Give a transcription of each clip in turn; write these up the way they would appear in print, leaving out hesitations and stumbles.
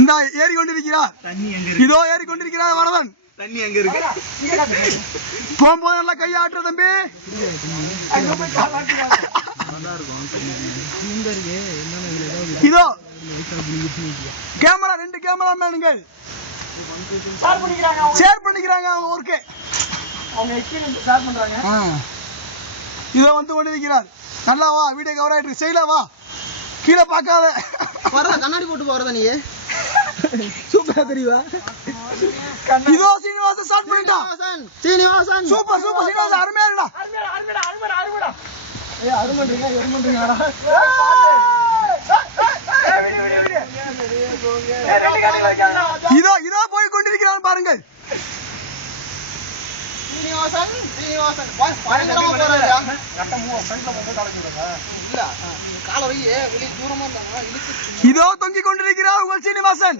இந்த ஏறி கொண்டிருக்கிறார். இதோ ஏறி கொண்டிருக்கிறார் வரதன். தண்ணி அங்க இருக்கு. போகும்போது நல்லா கையாட்டுற தம்பி. இதோ கேமரா 2 கேமரா மேனுங்கள் ஷேர் பண்ணிக்கிறாங்க அவங்க ஒர்க்கு. இதோ வந்து கொண்டிருக்கிறார். நல்லா வா, வீடியோ கவர் ஆயிட்டு செய்யல, வா கீழே பார்க்காத. கண்ணாடி போட்டு போறதா நீ? சூப்பரா தெரியுவா? இதோ சீனிவாசன் ஸ்டார்ட் பண்ணிட்டான். சீனிவாசன் சூப்பர் சூப்பர் சீனிவாசன் அருமையா இருக்குடா. ஏய் அருமன்றீங்க எருமன்றீங்கடா. இதோ இதோ போய் கொண்டிருக்கிறான் பாருங்கள். சீனிவாசன் சீனிவாசன் பயங்கரமா போறாருடா. கட்டமோ ஃப்ரண்ட்ல வந்து கால சொல்லுங்க. இல்ல கால வை வெளிய தூரமா இருந்தாங்க இழுத்து. இதோ தொங்கிக் கொண்டிருக்கிறார் உங்கள் சீனிவாசன்.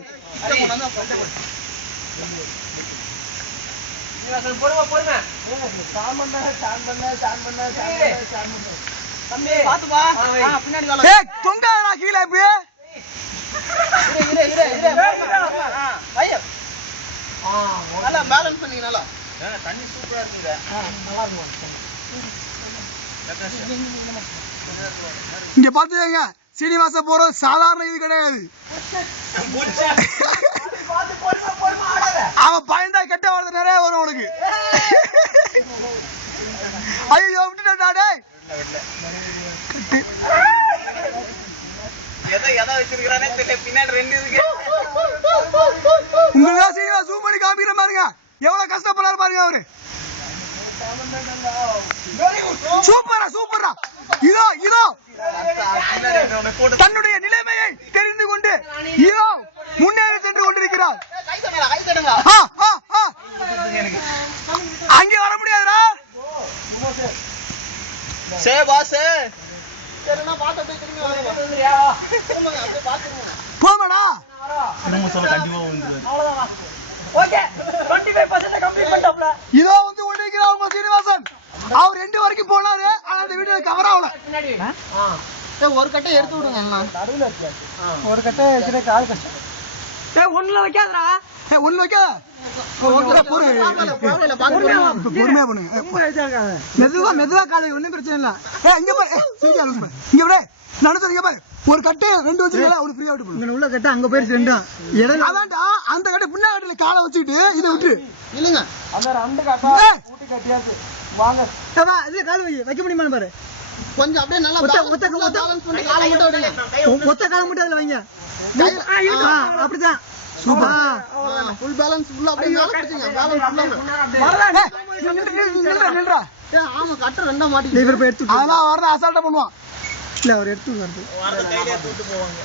சீனிவாசன் பொறுமை பொறுமை. ஸ்டார்ட் பண்ண தம்பி பாத்து வா. பின்னாடி கால. ஏய் தொங்காதடா கீழ இப்படி. இரு ஐயா. நல்லா பேலன்ஸ் பண்ணீங்க நல்லா. தண்ணி சூப்பரா இருக்குங்க. நல்லா இருக்கு. இங்க பாத்துங்க சீனிவாசன் போறது சாதாரண இது கிடையாது. அவன் பயந்தா கெட்ட வார்த்தை நிறைய வரும் உனக்கு. ஐயோ விட்டுட்டா டேய். எதை வச்சிருக்கானே தெரியல. பின்னாடி 2 இருக்கு. உங்களுக்கு சீனிவாசன் ஜூம் பண்ணி காமிக்கிற பாருங்க. எவ்வளவு கஷ்டப்படுறாரு பாருங்க அவரு. சூப்பரா சூப்பரா. இதோ இதோ தன்னுடைய நிலைமையை தெரிந்து கொண்டு இதோ முன்னேறி சென்று கொண்டிருக்கிறார். அங்கே வர முடியாதுடா. சே பாஸ் போமாடா. இதோ வந்து கொண்டிருக்கிறார் உங்க சீனிவாசன். அவர் 2 வரைக்கும் போனாரு. ஆனா அந்த வீடியோ கவர் ஆகல. ஒரு கட்டை எடுத்து விடுங்க. ஒரு கட்டை வச்சுட்டு கால் கஷ்டம். ஏய் ஒண்ணுல வைக்காதடா. ஏய் ஒண்ணு வைக்காத. பொறுமையா பண்ணுங்க. மெதுவா மெதுவா காலை ஒண்ணும் பிரச்சனை இல்ல. ஏய் இங்க பாரு. சரியா லூஸ் பண்ணு. இங்க பாரு. நடந்து இங்க பாரு. ஒரு கட்டை 2 வச்சிருக்கல அவரு ஃப்ரீயா விட்டு போடு. இங்க உள்ள கட்டை அங்க போயிடுச்சு 2. இடையில அதான்டா அந்த கட்டை பின்னாடில காலை வச்சிட்டு இத விட்டு. இல்லங்க. அந்த 2 கட்டை ஊட்டி கட்டியாச்சு. வாங்க. ஏமா இதுல கால் வைக்க முடியுமா பாரு. கொஞ்சம் அப்படியே நல்லா பேலன்ஸ் பண்ணி காலை மட்டும் விடுங்க. மொத்த காலை மட்டும் அதுல வைங்க. அப்படிதான். சூப்பர். ஃபுல் பேலன்ஸ் ஃபுல்லா அப்படியே மேல பிடிச்சீங்க. பேலன்ஸ் ஃபுல்லா நில்றா. ஆமா கட்டை 2 மாட்டிட்டு. இவர் போய் எடுத்து அதெல்லாம் வரத அசால்ட்டா பண்ணுவான். இல்ல அவர் எடுத்து வருது. வரத கையிலே தூக்கிட்டு போவாங்க.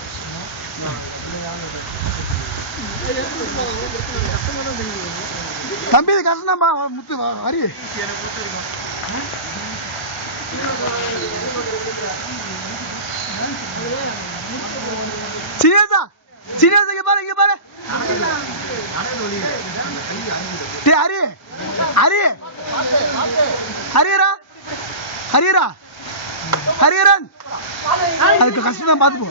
தம்பி இது கஷ்டம்ப்பா முத்து ஹரி. சீனிவாசா சீனிவாசா இங்க பாரு இங்க பாரு. டேய் ஹரி ஹரி ஹரியரா ஹரியரா ஹரியரன் அதுக்கு கஷ்டம் தான் பாத்துக்கோ.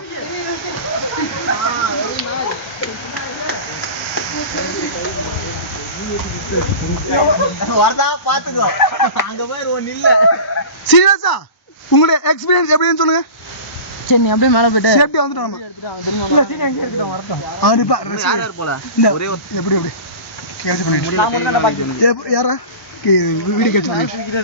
வரதா பாத்துக்கோ. அங்க போய் ஒண்ணு இல்ல. சீனிவாசா உங்களுடைய எக்ஸ்பீரியன்ஸ் எப்படின்னு சொல்லுங்க. சரி நீ அப்படியே மேல போயிட்டு சேஃப்டி வந்துட்டோம் நம்ம. இல்ல சீனி அங்க எடுத்துட்டோம் வரட்டும். அவரு யார் யார் போல ஒரே எப்படி எப்படி கேட்ச் பண்ணிட்டு. யாரா வீடியோ கேட்ச் பண்ணிட்டு